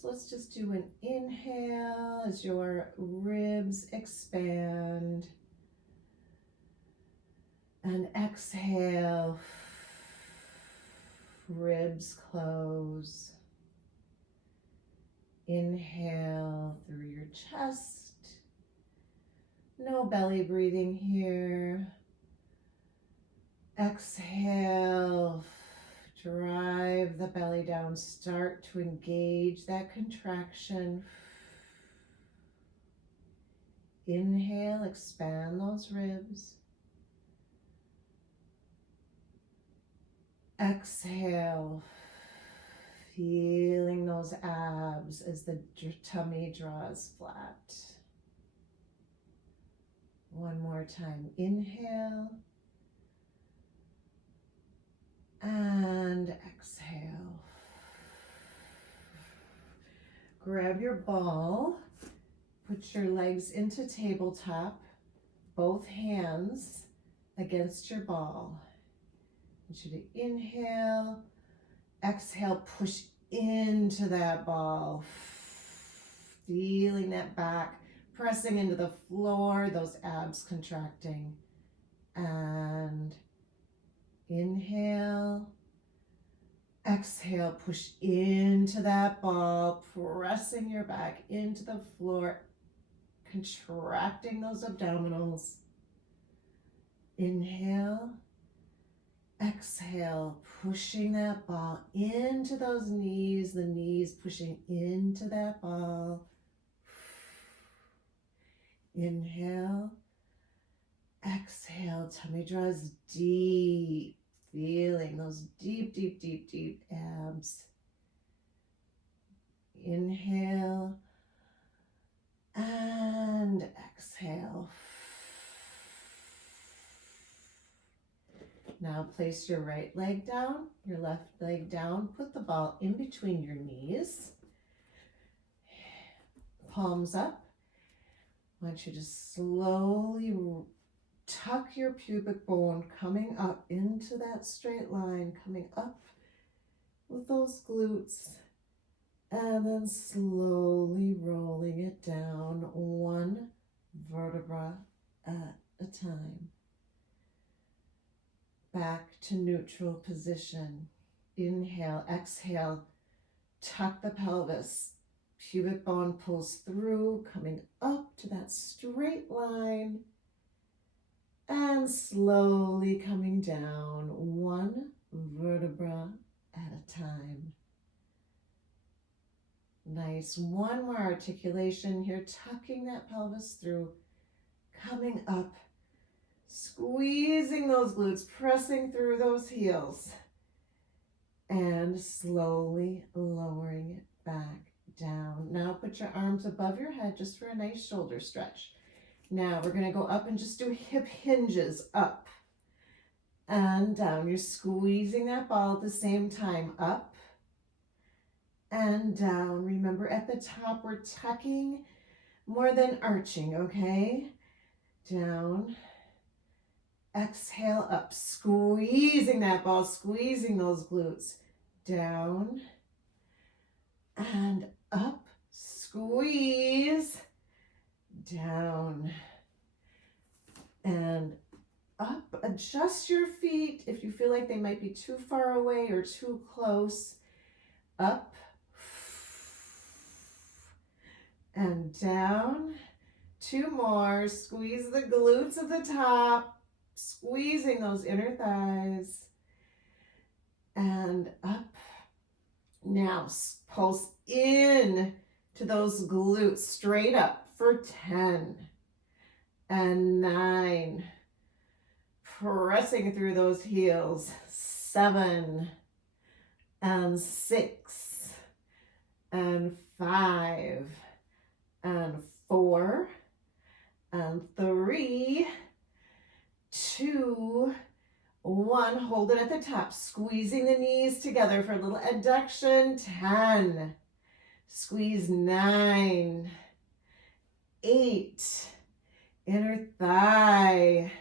So let's just do an inhale as your ribs expand. And exhale, ribs close. Inhale through your chest. No belly breathing here. Exhale, drive the belly down. Start to engage that contraction. Inhale, expand those ribs. Exhale, feeling those abs as the tummy draws flat. One more time. Inhale. And exhale. Grab your ball. Put your legs into tabletop. Both hands against your ball. I want you to inhale. Exhale, push into that ball. Feeling that back, pressing into the floor, those abs contracting. And inhale. Exhale, push into that ball, pressing your back into the floor, contracting those abdominals. Inhale. Exhale, pushing that ball into those knees, the knees pushing into that ball. Inhale. Exhale, tummy draws deep, feeling those deep, deep, deep, deep abs. Inhale and exhale. Now place your right leg down, your left leg down. Put the ball in between your knees. Palms up. I want you to slowly tuck your pubic bone, coming up into that straight line, coming up with those glutes, and then slowly rolling it down, one vertebra at a time. Back to neutral position. Inhale, exhale, tuck the pelvis. Pubic bone pulls through, coming up to that straight line, and slowly coming down, one vertebra at a time. Nice. One more articulation here, tucking that pelvis through, coming up, squeezing those glutes, pressing through those heels, and slowly lowering it back down. Now put your arms above your head just for a nice shoulder stretch. Now we're going to go up and just do hip hinges, up and down. You're squeezing that ball at the same time, up and down. Remember, at the top we're tucking more than arching, okay? Down. Exhale, up, squeezing that ball, squeezing those glutes. Down and up, squeeze, down and up. Adjust your feet if you feel like they might be too far away or too close. Up and down. Two more. Squeeze the glutes at the top, squeezing those inner thighs. And up. Now pulse in to those glutes straight up for 10 and 9. Pressing through those heels. 7 and 6 and 5 and 4 and 3, 2, 1. Hold it at the top, squeezing the knees together for a little adduction. 10, squeeze. 9, 8, inner thigh.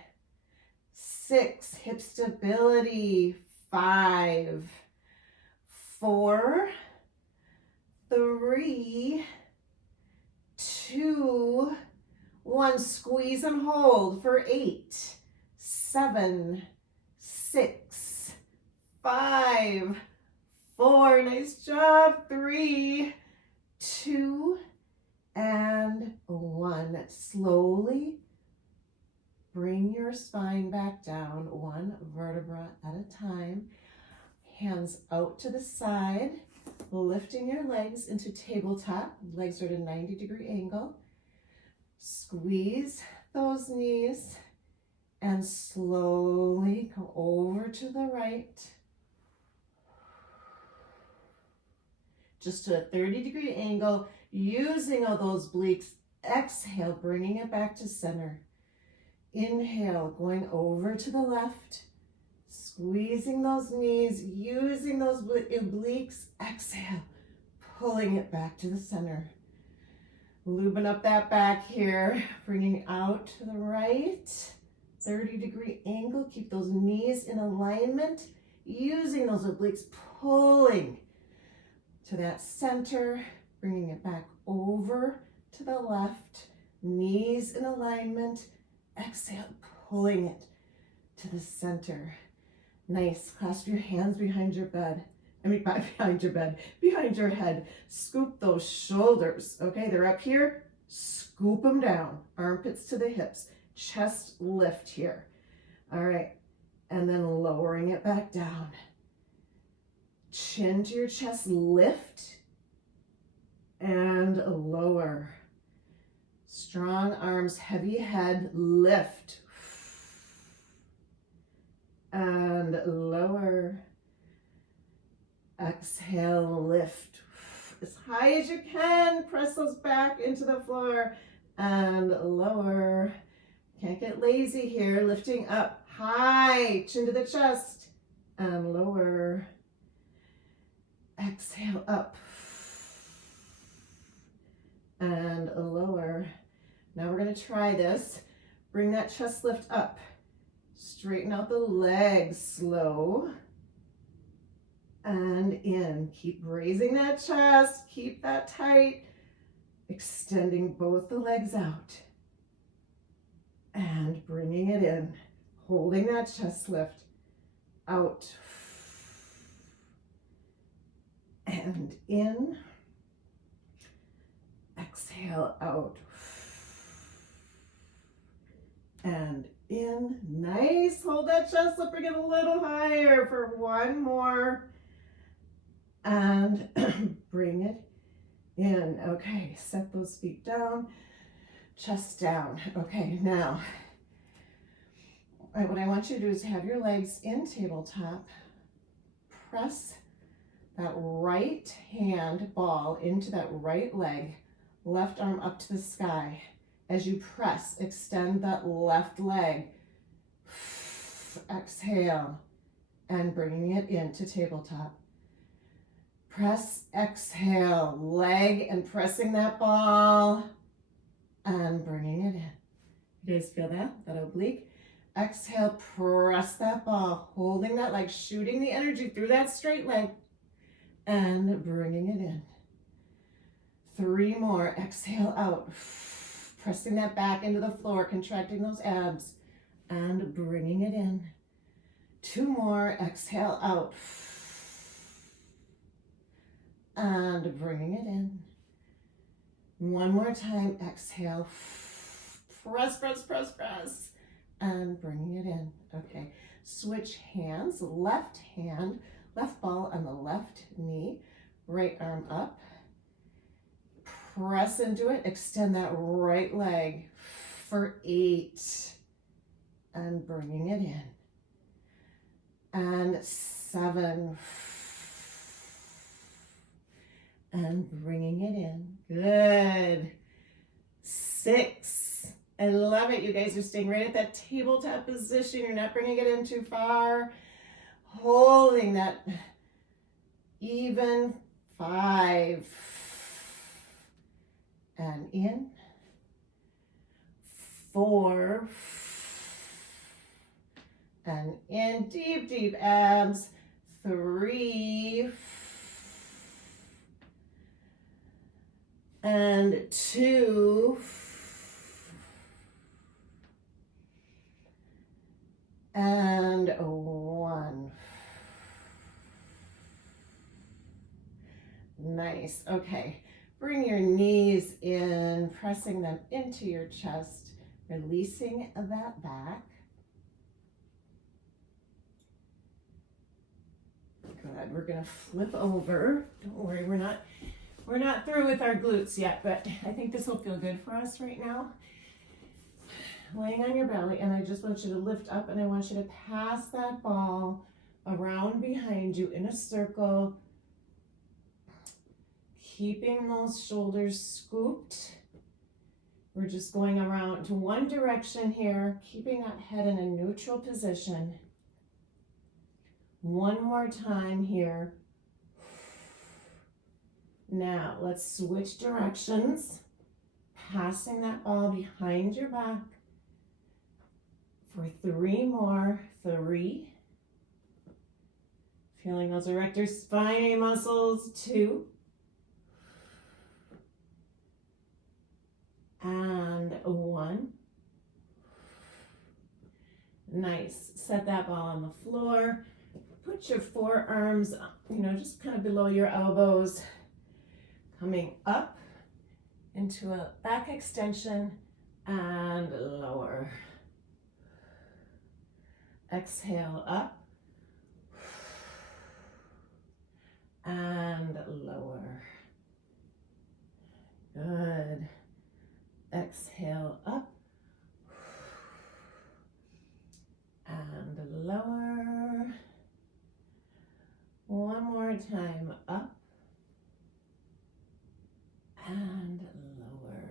6, hip stability. 5, 4, 3, 2, 1. Squeeze and hold for 8, 7, 6, 5, 4. Nice job. 3, 2, and 1. Slowly bring your spine back down, one vertebra at a time. Hands out to the side, lifting your legs into tabletop. Legs are at a 90-degree angle. Squeeze those knees and slowly go over to the right. Just to a 30-degree angle, using all those obliques. Exhale, bringing it back to center. Inhale, going over to the left, squeezing those knees, using those obliques. Exhale, pulling it back to the center. Lubing up that back here, bringing out to the right, 30-degree angle. Keep those knees in alignment, using those obliques, pulling to that center, bringing it back over to the left, knees in alignment. Exhale, pulling it to the center. Nice. Clasp your hands behind your bed. Behind your head. Scoop those shoulders. Okay, they're up here. Scoop them down. Armpits to the hips. Chest lift here. All right. And then lowering it back down. Chin to your chest. Lift and lower. Strong arms, heavy head, lift. And lower. Exhale, lift. As high as you can, press those back into the floor. And lower. Can't get lazy here, lifting up. High, chin to the chest. And lower. Exhale, up. And lower. Now we're going to try this. Bring that chest lift up. Straighten out the legs, slow. And in. Keep raising that chest. Keep that tight. Extending both the legs out. And bringing it in. Holding that chest lift. Out. And in. Exhale, out. And in. Nice. Hold that chest up. Bring it a little higher for one more. And bring it in. Okay, set those feet down. Chest down. Okay, now, what I want you to do is have your legs in tabletop. Press that right hand ball into that right leg. Left arm up to the sky. As you press, extend that left leg. Exhale, and bringing it into tabletop. Press, exhale, leg, and pressing that ball, and bringing it in. You guys feel that? That oblique? Exhale, press that ball, holding that leg, shooting the energy through that straight leg, and bringing it in. 3 more. Exhale out. Pressing that back into the floor, contracting those abs, and bringing it in. 2 more. Exhale out. And bringing it in. 1 more time. Exhale. Press, press, press, press. And bringing it in. Okay. Switch hands. Left hand, left ball on the left knee. Right arm up. Press into it. Extend that right leg for 8. And bringing it in. And 7. And bringing it in. Good. 6. I love it. You guys are staying right at that tabletop position. You're not bringing it in too far. Holding that even. 5. And in. 4. And in. Deep, deep abs. 3. and 2, and 1. Nice. Okay. Bring your knees in, pressing them into your chest, releasing that back. Good. We're going to flip over. Don't worry, we're not through with our glutes yet, but I think this will feel good for us right now. Laying on your belly, and I just want you to lift up, and I want you to pass that ball around behind you in a circle, keeping those shoulders scooped. We're just going around to one direction here, keeping that head in a neutral position. One more time here. Now, let's switch directions, passing that ball behind your back for 3 more. 3. Feeling those erector spinae muscles. 2. And 1. Nice. Set that ball on the floor. Put your forearms, just kind of below your elbows, coming up into a back extension and lower. Exhale up and lower. Good. Exhale up and lower. One more time, up and lower.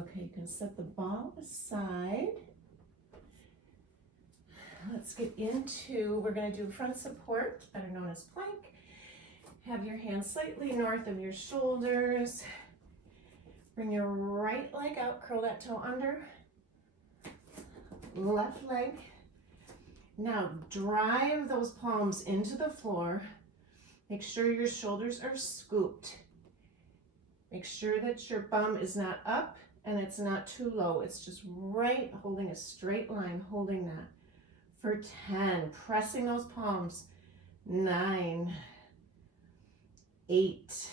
Okay, you can set the ball aside. Let's get into, we're going to do front support, better known as plank. Have your hands slightly north of your shoulders. Bring your right leg out, curl that toe under. Left leg. Now drive those palms into the floor. Make sure your shoulders are scooped. Make sure that your bum is not up and it's not too low. It's just right, holding a straight line, holding that for 10. Pressing those palms. 9, 8,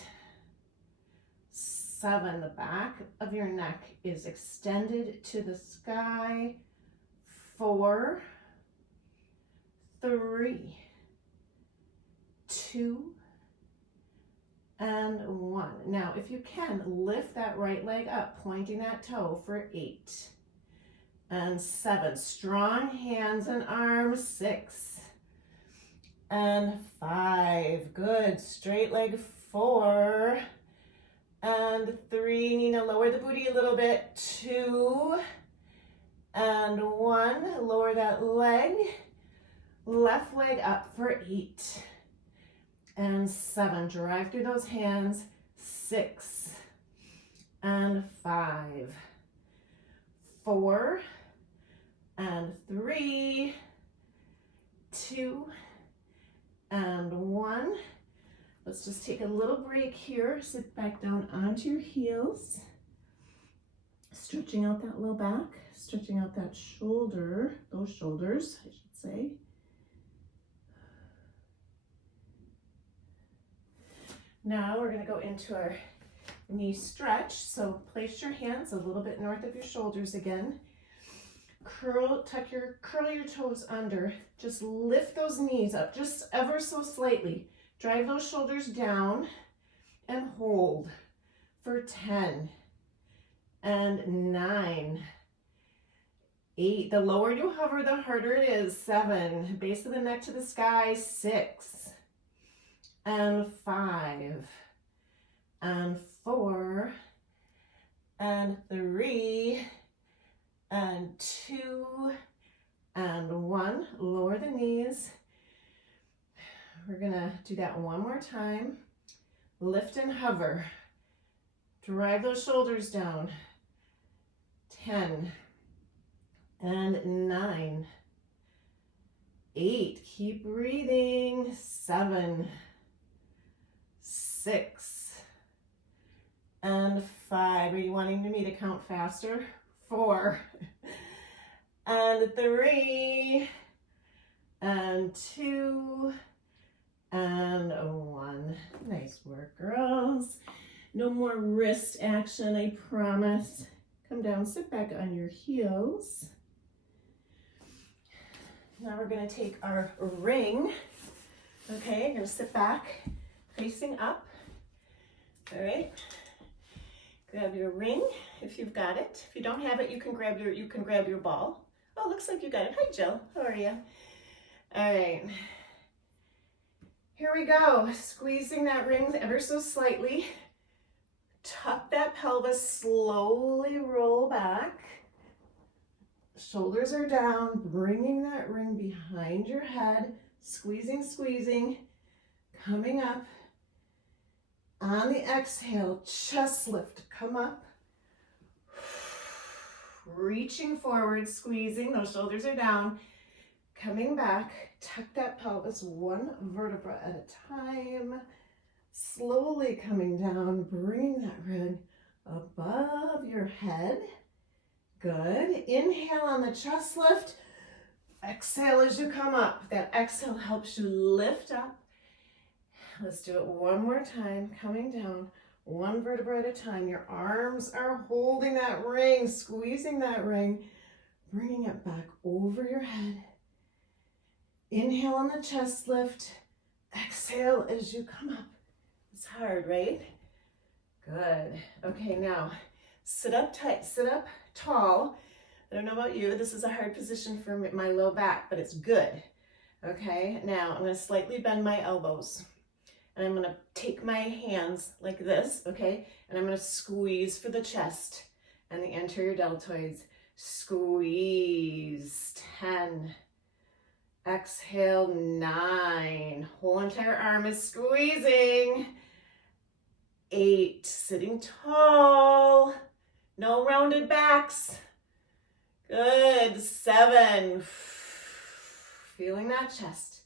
7. The back of your neck is extended to the sky. 4, 3, 2, and 1. Now, if you can, lift that right leg up, pointing that toe for 8 and 7. Strong hands and arms. 6 and 5. Good. Straight leg. 4 and 3. Nina, lower the booty a little bit. 2 and 1. Lower that leg. Left leg up for 8 and 7. Drive through those hands. 6 and 5. 4 and 3. 2 and 1. Let's just take a little break here. Sit back down onto your heels. Stretching out that low back. Stretching out that shoulder. Those shoulders, I should say. Now we're going to go into our knee stretch. So place your hands a little bit north of your shoulders again. Curl your toes under. Just lift those knees up just ever so slightly. Drive those shoulders down and hold for 10 and 9, 8. The lower you hover, the harder it is. 7. Base of the neck to the sky. 6 and 5 and 4 and 3 and 2 and 1. Lower the knees. We're gonna do that one more time. Lift and hover. Drive those shoulders down. 10 and 9, 8. Keep breathing. 7, 6 and and 5. Are you wanting me to count faster? 4 and 3 and 2 and 1. Nice work, girls. No more wrist action, I promise. Come down, sit back on your heels. Now we're going to take our ring. Okay, you're going to sit back, facing up. All right. Grab your ring if you've got it. If you don't have it, you can grab your ball. Oh, looks like you got it. Hi, Jill. How are you? All right. Here we go. Squeezing that ring ever so slightly. Tuck that pelvis, slowly roll back. Shoulders are down, bringing that ring behind your head, squeezing, squeezing, coming up. On the exhale, chest lift, come up. Reaching forward, squeezing, those shoulders are down. Coming back, tuck that pelvis one vertebra at a time. Slowly coming down, bringing that ring above your head. Good. Inhale on the chest lift. Exhale as you come up. That exhale helps you lift up. Let's do it one more time. Coming down, one vertebra at a time. Your arms are holding that ring, squeezing that ring, bringing it back over your head. Inhale on the chest lift. Exhale as you come up. It's hard, right? Good. Okay, now sit up tight, sit up tall. I don't know about you, this is a hard position for my low back, but it's good. Okay, now I'm going to slightly bend my elbows. And I'm going to take my hands like this, okay? And I'm going to squeeze for the chest and the anterior deltoids. Squeeze, 10. Exhale, 9. Whole entire arm is squeezing. 8, sitting tall. No rounded backs. Good, 7. Feeling that chest.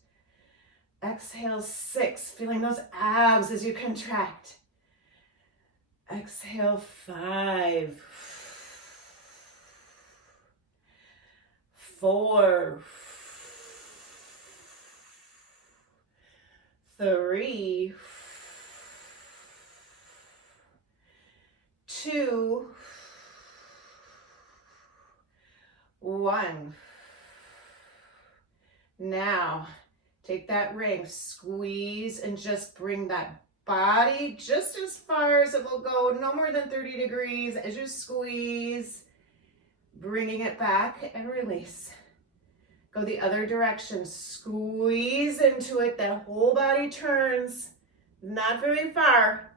Exhale, 6, feeling those abs as you contract. Exhale, 5. 4. 3. 2. 1. Now, take that ring, squeeze, and just bring that body just as far as it will go, no more than 30 degrees as you squeeze, bringing it back and release. Go the other direction, squeeze into it, that whole body turns, not very far,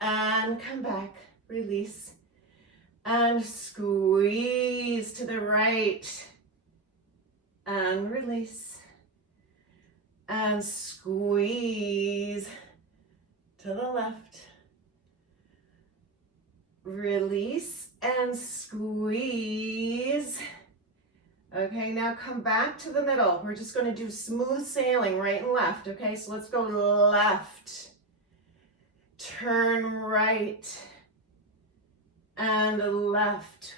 and come back, release, and squeeze to the right, and release. And squeeze to the left. Release and squeeze. Okay, now come back to the middle. We're just going to do smooth sailing right and left. Okay, so let's go left. Turn right. And left.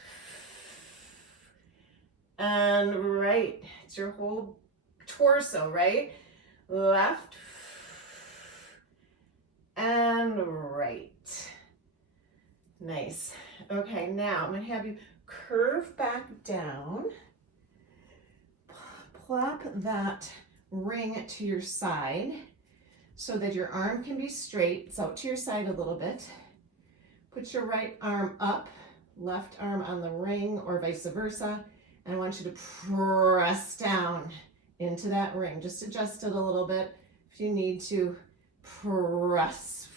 And right. It's your whole torso, right? Left and right. Nice. Okay, now I'm going to have you curve back down. Plop that ring to your side so that your arm can be straight. It's out to your side a little bit. Put your right arm up, left arm on the ring or vice versa. And I want you to press down into that ring. Just adjust it a little bit if you need to. Press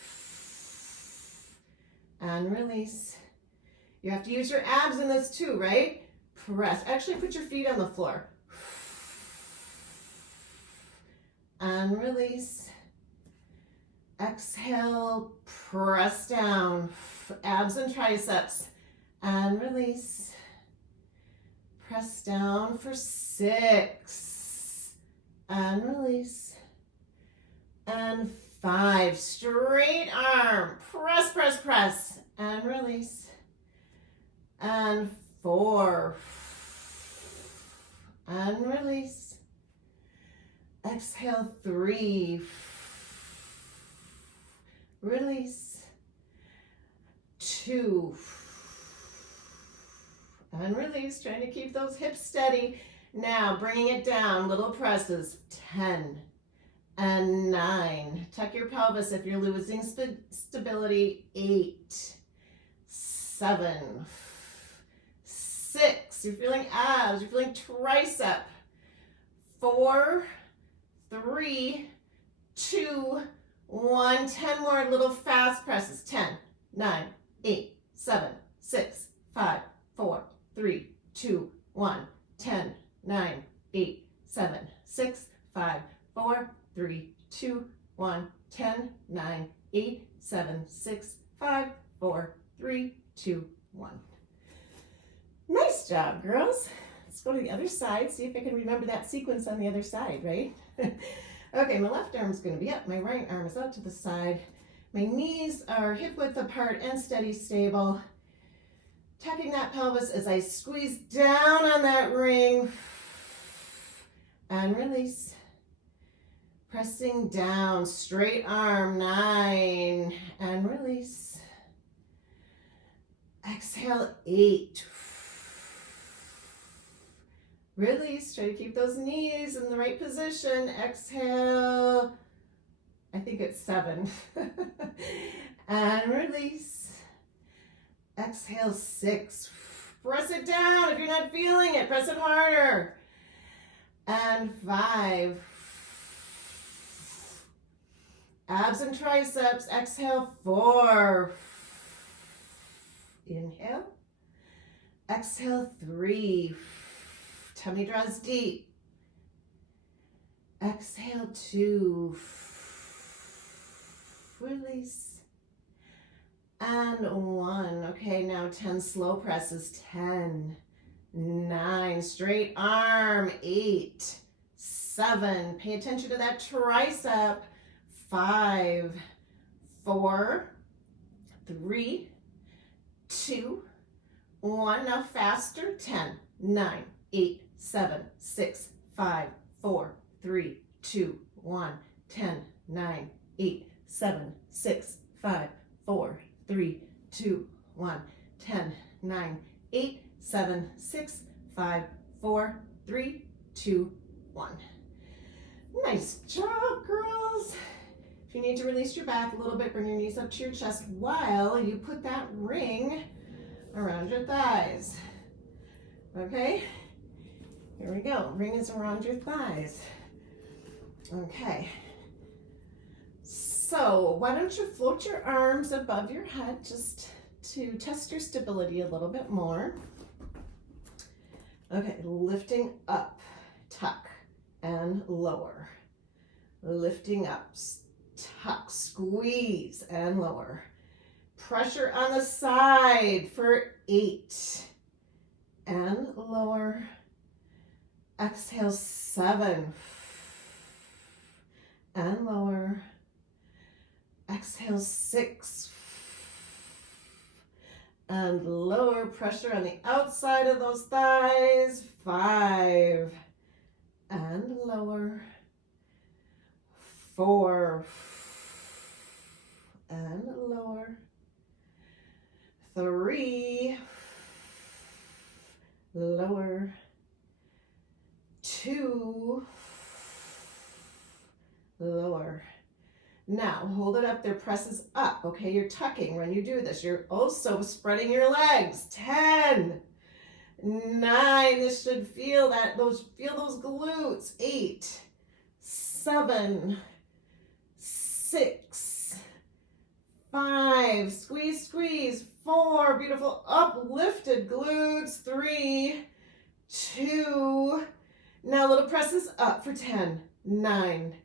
and release. You have to use your abs in this too, right? Press. Actually, put your feet on the floor. And release. Exhale, press down. Abs and triceps. And release. Press down for 6. And release. And 5. Straight arm. Press, press, press. and release. And 4, and release. Exhale, 3, release. 2, and release. Trying to keep those hips steady. Now bringing it down, little presses. 10 and 9. Tuck your pelvis if you're losing stability. 8, 7, 6. You're feeling abs. You're feeling tricep. 4, 3, 2, 1. 10 more little fast presses. 10, 9, 8, 7, 6, 5, 4, 3, 2, 1. 10, 9, 8, 7, 6, 5, 4, 3, 2, 1. 10, 9, 8, 7, 6, 5, 4, 3, 2, 1. Nice job, girls. Let's go to the other side, see if I can remember that sequence on the other side, right? Okay, my left arm is going to be up, my right arm is out to the side. My knees are hip width apart and steady, stable. Tucking that pelvis as I squeeze down on that ring and release. Pressing down, straight arm, 9, and release. Exhale, 8. Release, try to keep those knees in the right position. Exhale, I think it's 7. And release. Exhale, 6. Press it down. If you're not feeling it, press it harder. And 5. Abs and triceps. Exhale, 4. Inhale. Exhale, 3. Tummy draws deep. Exhale, 2. Release. And 1. Okay, now 10 slow presses. 10, 9. Straight arm. 8, 7. Pay attention to that tricep. 5, 4, 3, 2, 1. Now faster. 10, 9, 8, 7, 6, 5, 4, 3, 2, 1. 10, 9, 8, 7, 6, 5, 4, 3, 2, 1. 10, 9, 8, 7, 6, 5, 4, 3, 2, 1. Nice job, girls. If you need to release your back a little bit, bring your knees up to your chest while you put that ring around your thighs. Okay? Here we go. Ring is around your thighs. Okay. So why don't you float your arms above your head just to test your stability a little bit more. Okay, lifting up, tuck, and lower. Lifting up, tuck, squeeze, and lower. Pressure on the side for 8. And lower. Exhale, 7. And lower. Exhale, 6. And lower. Pressure on the outside of those thighs. 5. And lower. 4. And lower. 3. Lower. 2. Lower. Now hold it up there, presses up. Okay, you're tucking when you do this. You're also spreading your legs. 10, 9. This should feel those glutes. 8, 7, 6, 5. Squeeze, squeeze. 4. Beautiful uplifted glutes. 3, 2. Now little presses up for 10, 9,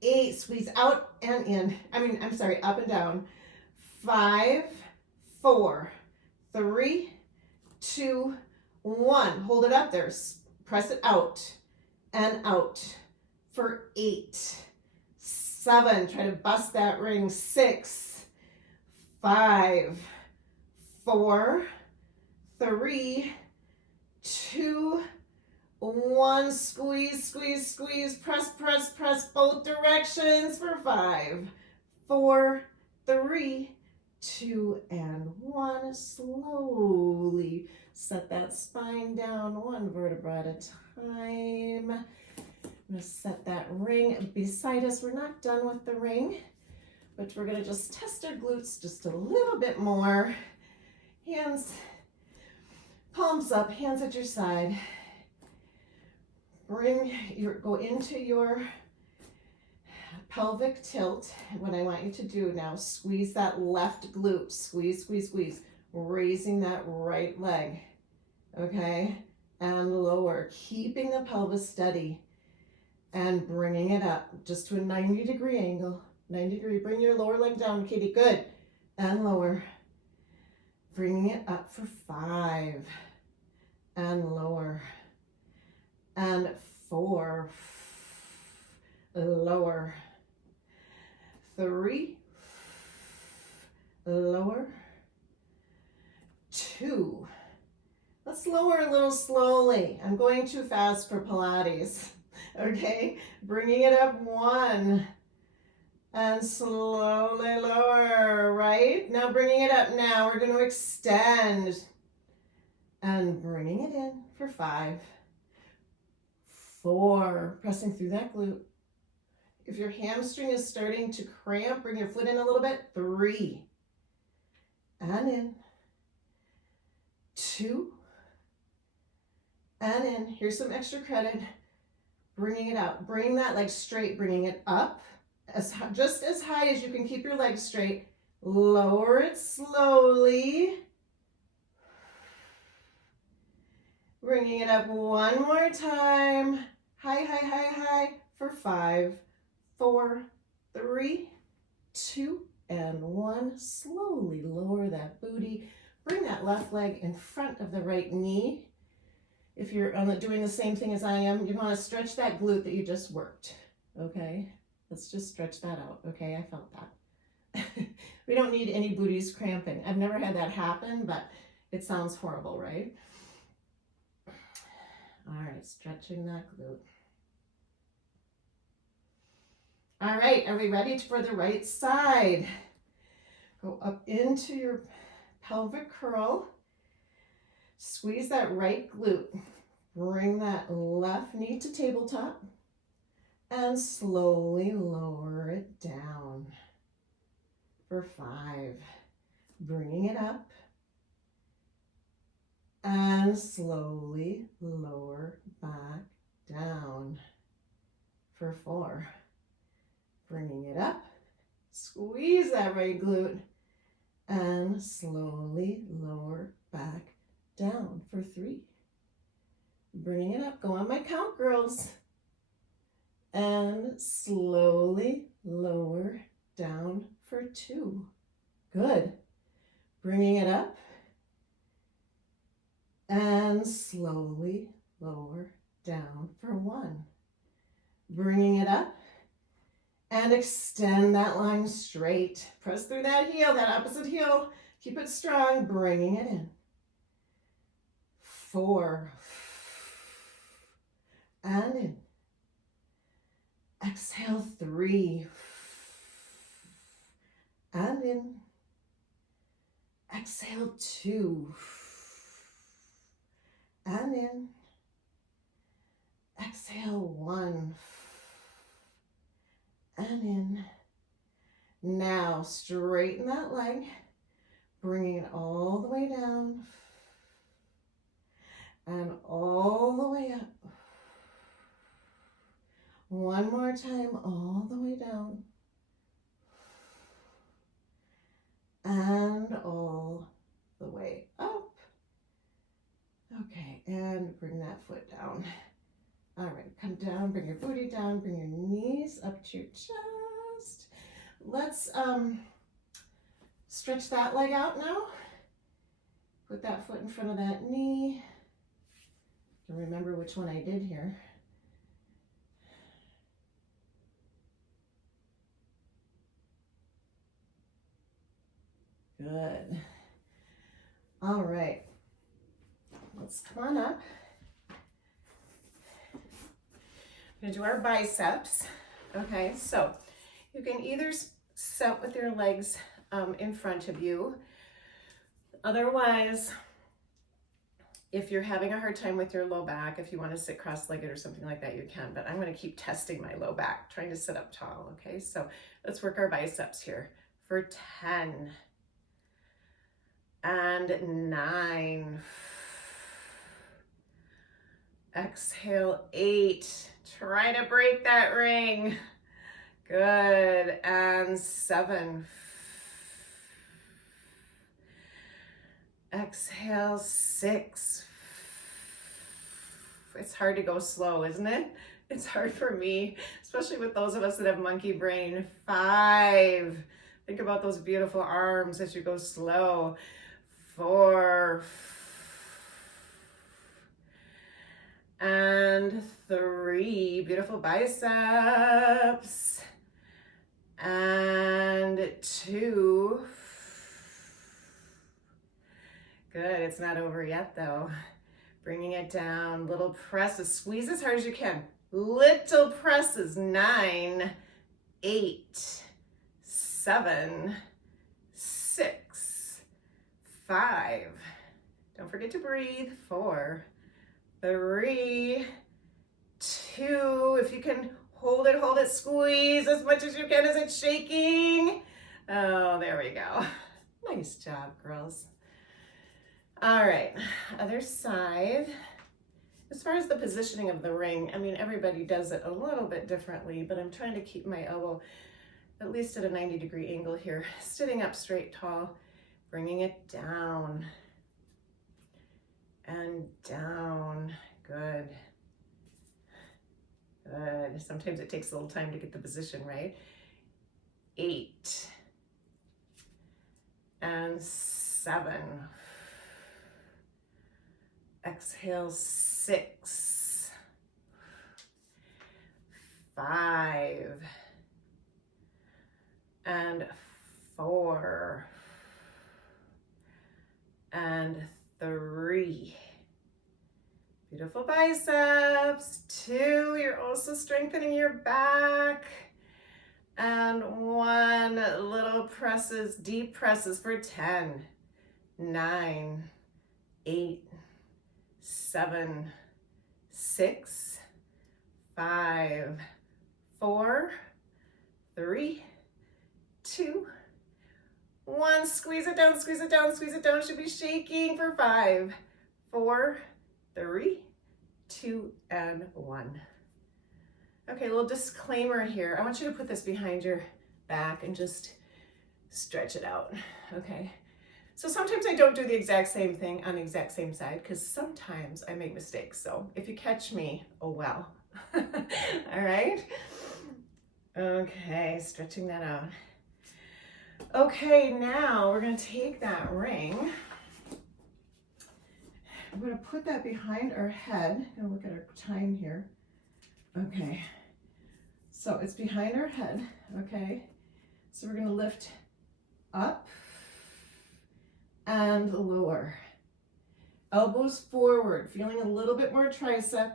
8. Squeeze out and in. Up and down. 5, 4, 3, 2, 1. Hold it up there. Press it out and out for 8, 7. Try to bust that ring. 6, 5, 4, 3, 2, 1. Squeeze, squeeze, squeeze. Press, press, press both directions for 5, 4, 3, 2, and 1. Slowly set that spine down 1 vertebra at a time. I'm going to set that ring beside us. We're not done with the ring, but we're going to just test our glutes just a little bit more. Hands, palms up, hands at your side. Go into your pelvic tilt. What I want you to do now, squeeze that left glute. Squeeze, squeeze, squeeze. Raising that right leg. Okay? And lower. Keeping the pelvis steady. And bringing it up just to a 90-degree angle. 90 degree. Bring your lower leg down, Katie. Good. And lower. Bringing it up for 5. And lower. And 4. Lower. 3. Lower. 2. Let's lower a little slowly. I'm going too fast for Pilates. Okay, bringing it up 1. And slowly lower, right? Now bringing it up now. We're going to extend. And bringing it in for 5. 4. Pressing through that glute. If your hamstring is starting to cramp, bring your foot in a little bit. 3. And in. 2. And in. Here's some extra credit. Bringing it out. Bring that leg straight. Bringing it up. Just as high as you can keep your legs straight. Lower it slowly. Bringing it up 1 more time. High, high, high, high for 5, 4, 3, 2, and 1. Slowly lower that booty. Bring that left leg in front of the right knee. If you're doing the same thing as I am, you want to stretch that glute that you just worked. Okay? Let's just stretch that out. Okay? I felt that. We don't need any booties cramping. I've never had that happen, but it sounds horrible, right? All right, stretching that glute. All right, are we ready for the right side? Go up into your pelvic curl. Squeeze that right glute. Bring that left knee to tabletop. And slowly lower it down for 5. Bringing it up. And slowly lower back down for 4. Bringing it up. Squeeze that right glute. And slowly lower back down for 3. Bringing it up. Go on my count, girls. And slowly lower down for 2. Good. Bringing it up. And slowly lower down for 1. Bringing it up. And extend that line straight. Press through that heel, that opposite heel. Keep it strong. Bringing it in. 4. And in. Exhale, 3. And in. Exhale, 2. And in. Exhale, 1. And in. Now straighten that leg, bringing it all the way down and all the way up. One more time, all the way down and all the way up. Okay, and bring that foot down. All right, come down, bring your booty down, bring your knees up to your chest. Let's stretch that leg out now. Put that foot in front of that knee. And remember which one I did here. Good. All right. Let's come on up. We're gonna do our biceps. Okay, so you can either sit with your legs in front of you. Otherwise, if you're having a hard time with your low back, if you want to sit cross-legged or something like that, you can, but I'm going to keep testing my low back, trying to sit up tall. Okay, so let's work our biceps here for 10 and 9. Exhale, 8. Try to break that ring. Good. And 7. Exhale, 6. It's hard to go slow, isn't it? It's hard for me, especially with those of us that have monkey brain. 5. Think about those beautiful arms as you go slow. 4. And 3, beautiful biceps. And 2. Good, it's not over yet though. Bringing it down, little presses, squeeze as hard as you can. Little presses, 9, 8, 7, 6, 5. Don't forget to breathe. 4, 3, 2. If you can hold it, squeeze as much as you can as it's shaking. Oh, there we go. Nice job, girls. All right, other side. As far as the positioning of the ring, I mean, everybody does it a little bit differently, but I'm trying to keep my elbow at least at a 90-degree angle here, sitting up straight tall, bringing it down and down. Good. Good. Sometimes it takes a little time to get the position right. 8 and 7. Exhale, 6, 5, and 4, and 3. Beautiful biceps. 2, you're also strengthening your back. And 1, little presses, deep presses for 10, 9, 8, 7, 6, 5, 4, 3, 2, 1. Squeeze it down, squeeze it down, squeeze it down. Should be shaking for 5, 4, 3, 2, and 1. Okay, a little disclaimer here. I want you to put this behind your back and just stretch it out, okay? So sometimes I don't do the exact same thing on the exact same side because sometimes I make mistakes. So if you catch me, oh well. All right? Okay, stretching that out. Okay, now we're going to take that ring. I'm going to put that behind our head. I'm going to look at our time here. Okay, so it's behind our head, okay? So we're going to lift up and lower. Elbows forward, feeling a little bit more tricep,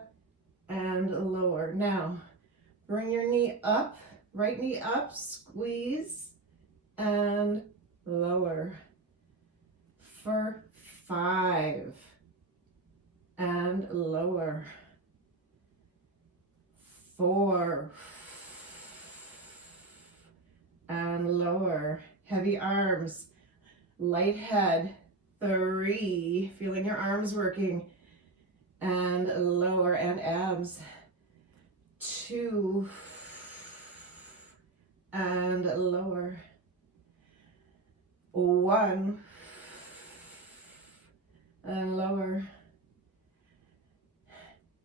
and lower. Now, bring your knee up, right knee up, squeeze, and lower. For 5, and lower. 4, and lower. Heavy arms, light head. 3, feeling your arms working, and lower, and abs. 2, and lower. 1, and lower.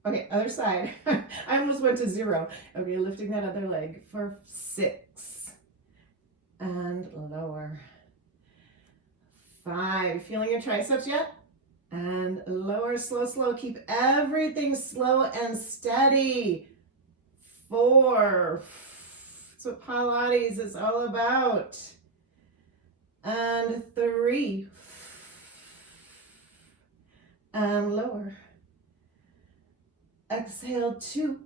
Okay, other side. I almost went to 0. Okay, lifting that other leg for 6, and lower. 5, feeling your triceps yet? And lower, slow, slow. Keep everything slow and steady. 4, that's what Pilates is all about. And 3, and lower. Exhale, 2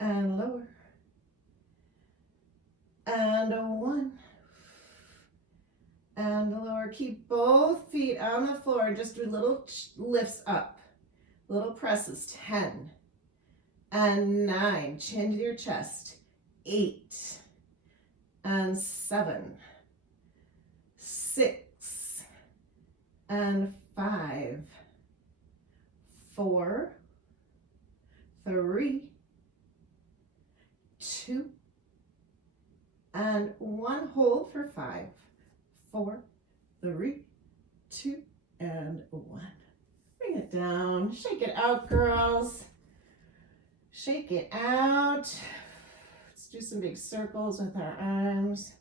and lower. And 1 and lower. Keep both feet on the floor. Just do little lifts up, little presses. 10 and 9. Chin to your chest. 8 and 7. 6 and 5. 4, 3, 2, and 1. Hold for 5, 4, 3, 2, and 1. Bring it down. Shake it out, girls. Shake it out. Let's do some big circles with our arms.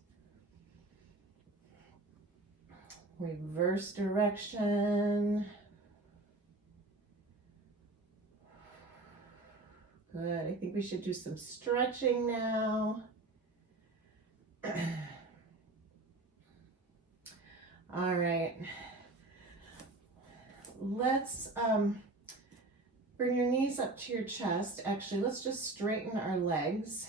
Reverse direction. Good. I think we should do some stretching now. All right. Let's bring your knees up to your chest. Actually, let's just straighten our legs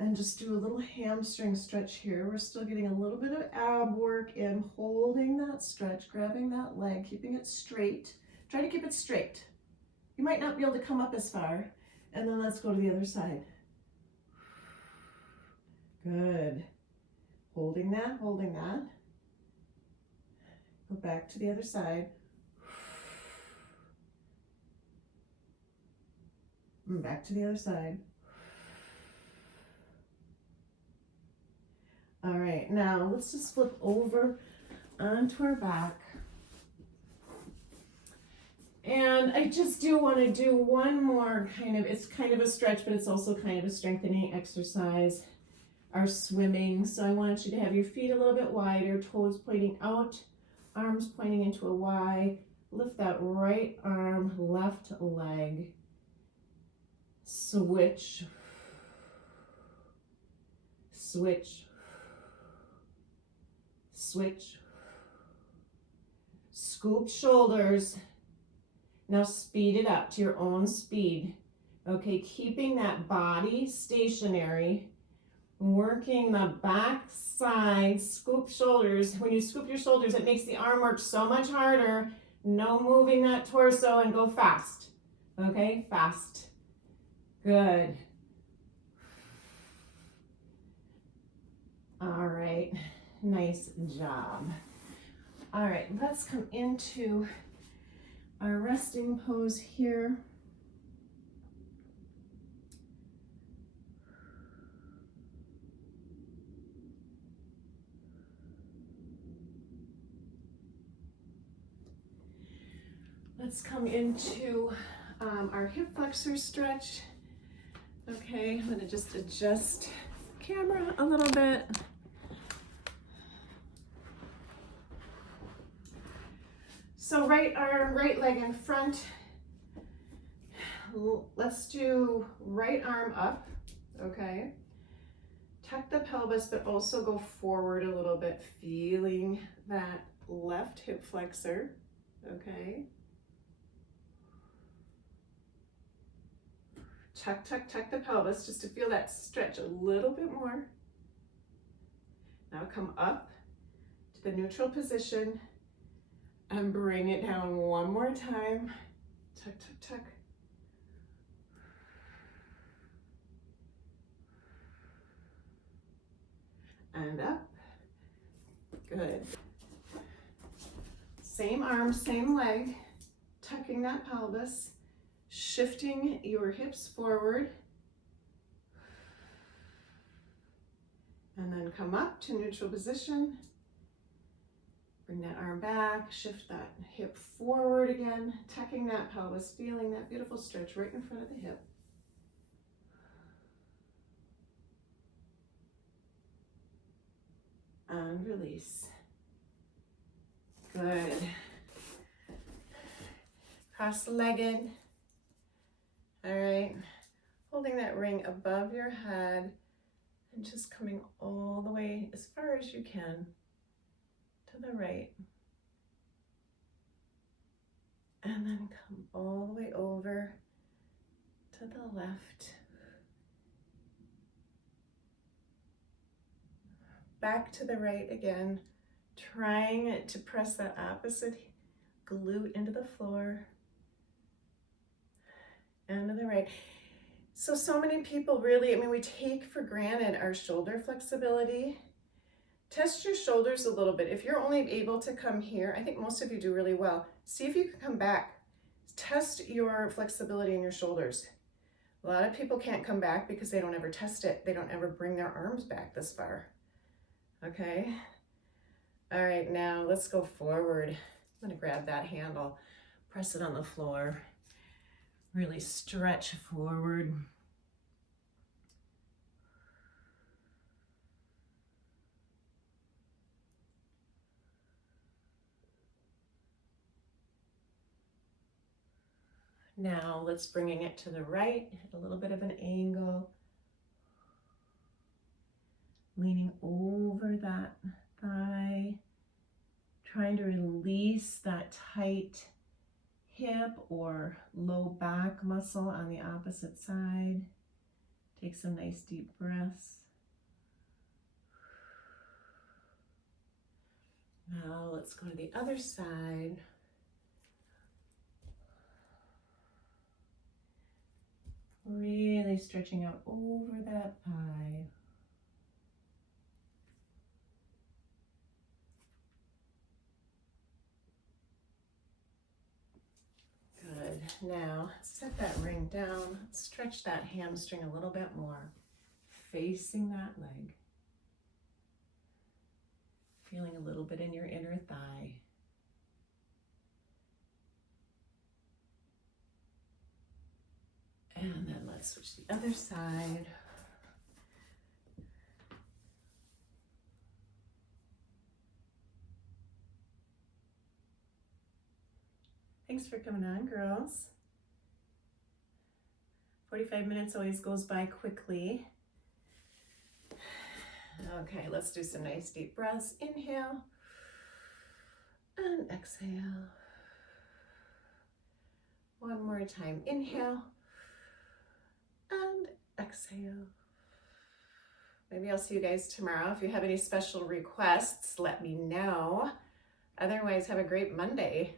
and just do a little hamstring stretch here. We're still getting a little bit of ab work in, holding that stretch, grabbing that leg, keeping it straight. Try to keep it straight. You might not be able to come up as far. And then let's go to the other side. Good. Holding that, holding that. Go back to the other side. And back to the other side. All right, now let's just flip over onto our back. And I just do want to do one more it's kind of a stretch, but it's also kind of a strengthening exercise, our swimming. So I want you to have your feet a little bit wider, toes pointing out, arms pointing into a Y. Lift that right arm, left leg. Switch. Switch. Switch. Scoop shoulders. Now speed it up to your own speed. Okay, keeping that body stationary, working the back side, scoop shoulders. When you scoop your shoulders, it makes the arm work so much harder. No moving that torso, and go fast. Okay, fast. Good. All right, nice job. All right, let's come into our resting pose here. Let's come into our hip flexor stretch. Okay, I'm gonna just adjust camera a little bit. So right arm, right leg in front. Let's do right arm up, okay? Tuck the pelvis, but also go forward a little bit, feeling that left hip flexor, okay? Tuck, tuck, tuck the pelvis just to feel that stretch a little bit more. Now come up to the neutral position and bring it down one more time. Tuck, tuck, tuck. And up. Good. Same arm, same leg. Tucking that pelvis. Shifting your hips forward. And then come up to neutral position. Bring that arm back, shift that hip forward again, tucking that pelvis, feeling that beautiful stretch right in front of the hip. And release. Good. Cross-legged. All right. Holding that ring above your head and just coming all the way as far as you can to the right. And then come all the way over to the left. Back to the right again, trying to press that opposite glute into the floor. And to the right. So many people really, I mean, we take for granted our shoulder flexibility. Test your shoulders a little bit. If you're only able to come here, I think most of you do really well. See if you can come back. Test your flexibility in your shoulders. A lot of people can't come back because they don't ever test it. They don't ever bring their arms back this far. Okay. All right, now let's go forward. I'm gonna grab that handle, press it on the floor, really stretch forward. Now let's bringing it to the right, a little bit of an angle. Leaning over that thigh, trying to release that tight hip or low back muscle on the opposite side. Take some nice deep breaths. Now let's go to the other side. Really stretching out over that thigh. Good. Now set that ring down. Stretch that hamstring a little bit more. Facing that leg. Feeling a little bit in your inner thigh. And then let's switch to the other side. Thanks for coming on, girls. 45 minutes always goes by quickly. Okay, let's do some nice deep breaths. Inhale and exhale. One more time. Inhale and exhale. Maybe I'll see you guys tomorrow. If you have any special requests, let me know. Otherwise, have a great Monday.